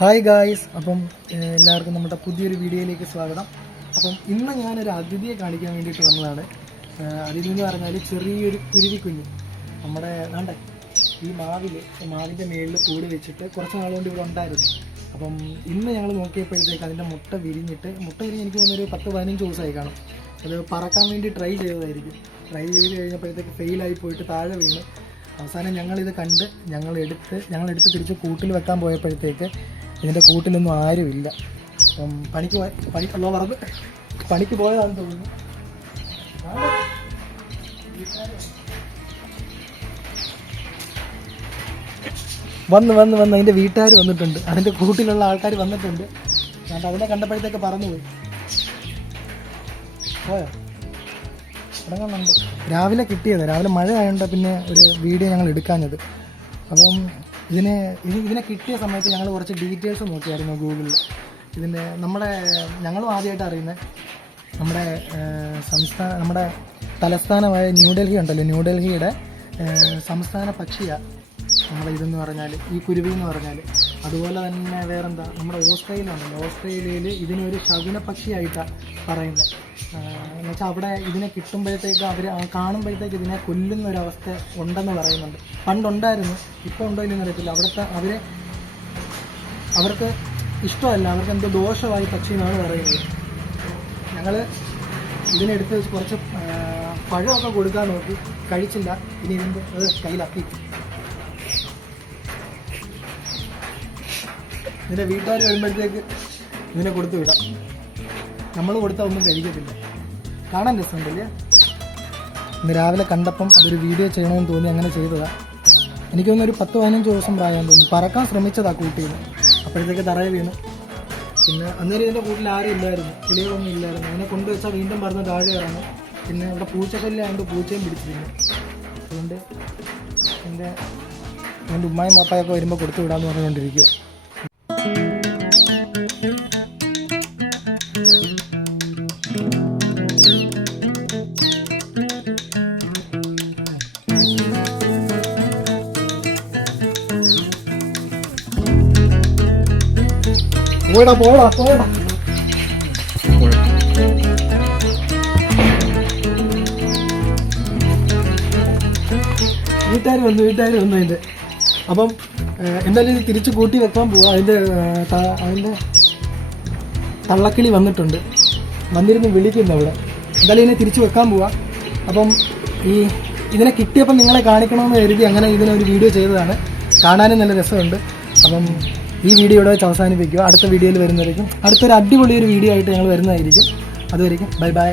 Hi guys, അപ്പം എല്ലാവർക്കും നമ്മുടെ പുതിയൊരു വീഡിയോയിലേക്ക് സ്വാഗതം. അപ്പം ഇന്ന് ഞാനൊരു അതിഥിയെ കാണിക്കാൻ വേണ്ടിയിട്ട് വന്നതാണ്. അതിഥി എന്ന് പറഞ്ഞാൽ ചെറിയൊരു കുരുവിക്കുഞ്ഞ്. നമ്മുടെ നാണ്ട ഈ മാവിൻ്റെ മേളിൽ കൂടി വെച്ചിട്ട് കുറച്ച് നാളുകൊണ്ട് ഇവിടെ ഉണ്ടായിരുന്നു. അപ്പം ഇന്ന് ഞങ്ങൾ നോക്കിയപ്പോഴത്തേക്ക് അതിൻ്റെ മുട്ട വിരിഞ്ഞ് എനിക്ക് തോന്നുന്നൊരു 10-15 ദിവസമായി കാണും. അത് പറക്കാൻ വേണ്ടി ട്രൈ ചെയ്ത് കഴിഞ്ഞപ്പോഴത്തേക്ക് ഫെയിലായി പോയിട്ട് താഴെ വീണ്. അവസാനം ഞങ്ങളിത് കണ്ട് ഞങ്ങളെടുത്ത് തിരിച്ച് കൂട്ടിൽ വെക്കാൻ പോയപ്പോഴത്തേക്ക് ഇതിൻ്റെ കൂട്ടിലൊന്നും ആരുമില്ല. അപ്പം പണിക്ക് പോയതാണെന്ന് തോന്നുന്നു. വന്ന് അതിൻ്റെ വീട്ടുകാർ വന്നിട്ടുണ്ട്, അതിൻ്റെ കൂട്ടിലുള്ള ആൾക്കാർ വന്നിട്ടുണ്ട്. ഞാൻ അതിനെ കണ്ടപ്പോഴത്തേക്ക് പറന്നുപോയി. പോയോ? ഇറങ്ങുന്നുണ്ട്. രാവിലെ കിട്ടിയത്, രാവിലെ മഴ ആയതുകൊണ്ട് പിന്നെ ഒരു വീഡിയോ ഞങ്ങൾ എടുക്കാഞ്ഞത്. അപ്പം ഇതിനെ കിട്ടിയ സമയത്ത് ഞങ്ങൾ കുറച്ച് ഡീറ്റെയിൽസ് നോക്കിയായിരുന്നു ഗൂഗിളിൽ. ഞങ്ങളും ആദ്യമായിട്ട് അറിയുന്നത് നമ്മുടെ തലസ്ഥാനമായ ന്യൂഡൽഹി ഉണ്ടല്ലോ, ന്യൂഡൽഹിയുടെ സംസ്ഥാന പക്ഷിയാണ് നമ്മുടെ ഇതെന്ന് പറഞ്ഞാൽ, ഈ കുരുവി എന്ന് പറഞ്ഞാൽ. അതുപോലെ തന്നെ വേറെന്താ, നമ്മുടെ ഓസ്ട്രേലിയയിൽ ഇതിനൊരു ശകുന പക്ഷിയായിട്ടാണ് പറയുന്നത്. എന്നുവെച്ചാൽ അവിടെ ഇതിനെ കിട്ടുമ്പോഴത്തേക്ക് അവർ കാണുമ്പോഴത്തേക്ക് ഇതിനെ കൊല്ലുന്ന ഒരവസ്ഥ ഉണ്ടെന്ന് പറയുന്നുണ്ട്. പണ്ടുണ്ടായിരുന്നു, ഇപ്പോൾ ഉണ്ടോ ഇല്ലെന്ന് അറിയത്തില്ല. അവർക്ക് ഇഷ്ടമല്ല, അവർക്ക് എന്തോ ദോഷമായി പക്ഷി എന്നാണ് പറയുന്നത്. ഞങ്ങൾ ഇതിനെടുത്ത് കുറച്ച് പഴമൊക്കെ കൊടുക്കാൻ നോക്കി, കഴിച്ചില്ല. ഇനി ഇതിൻ്റെ കയ്യിലാക്കി ഇതിൻ്റെ വീട്ടുകാർ വരുമ്പോഴത്തേക്ക് ഇതിനെ കൊടുത്തു വിടാം. നമ്മൾ കൊടുത്താൽ ഒന്നും കഴിക്കത്തില്ല. കാണാൻ രസമുണ്ടല്ലേ? ഇന്ന് രാവിലെ കണ്ടപ്പം അതൊരു വീഡിയോ ചെയ്യണമെന്ന് തോന്നി, അങ്ങനെ ചെയ്തതാണ്. എനിക്കൊന്നും ഒരു 10-15 ദിവസം പ്രായം തോന്നി. പറക്കാൻ ശ്രമിച്ചതാണ് കൂട്ടിയിൽ, അപ്പോഴത്തേക്ക് തറയിൽ വീണു. പിന്നെ അന്നേരം ഇതിൻ്റെ കൂട്ടിൽ ആരും ഇല്ലായിരുന്നു, കിളികളൊന്നും ഇല്ലായിരുന്നു. അതിനെ കൊണ്ടുവച്ചാൽ വീണ്ടും പറഞ്ഞ് താഴെ ഇറങ്ങും. പിന്നെ ഇവിടെ പൂച്ചശല്യം ആയതുകൊണ്ട് പൂച്ചയും പിടിച്ചിരുന്നു. അതുകൊണ്ട് എൻ്റെ ഉമ്മായും പാപ്പായൊക്കെ വരുമ്പോൾ കൊടുത്തു വിടാമെന്ന് പറഞ്ഞുകൊണ്ടിരിക്കുമോ. പോടാ വീട്ടുകാർ വന്നു അതിൻ്റെ. അപ്പം എന്തായാലും ഇത് തിരിച്ച് കൂട്ടി വെക്കാൻ പോവാ. അതിൻ്റെ തള്ളക്കിളി വന്നിരുന്ന് വിളിക്കുന്നു അവിടെ. എന്തായാലും ഇതിനെ തിരിച്ച് വെക്കാൻ പോവാ. അപ്പം ഇതിനെ കിട്ടിയപ്പം നിങ്ങളെ കാണിക്കണമെന്ന് കരുതി അങ്ങനെ ഇതിനൊരു വീഡിയോ ചെയ്തതാണ്. കാണാനും നല്ല രസമുണ്ട്. അപ്പം ഈ വീഡിയോ ഇവിടെ വെച്ച് അവസാനിപ്പിക്കുക. അടുത്ത വീഡിയോയിൽ വരുന്നതായിരിക്കും. അടുത്തൊരു അടിപൊളിയൊരു വീഡിയോ ആയിട്ട് ഞങ്ങൾ വരുന്നതായിരിക്കും. അതുവരെയും ബൈ.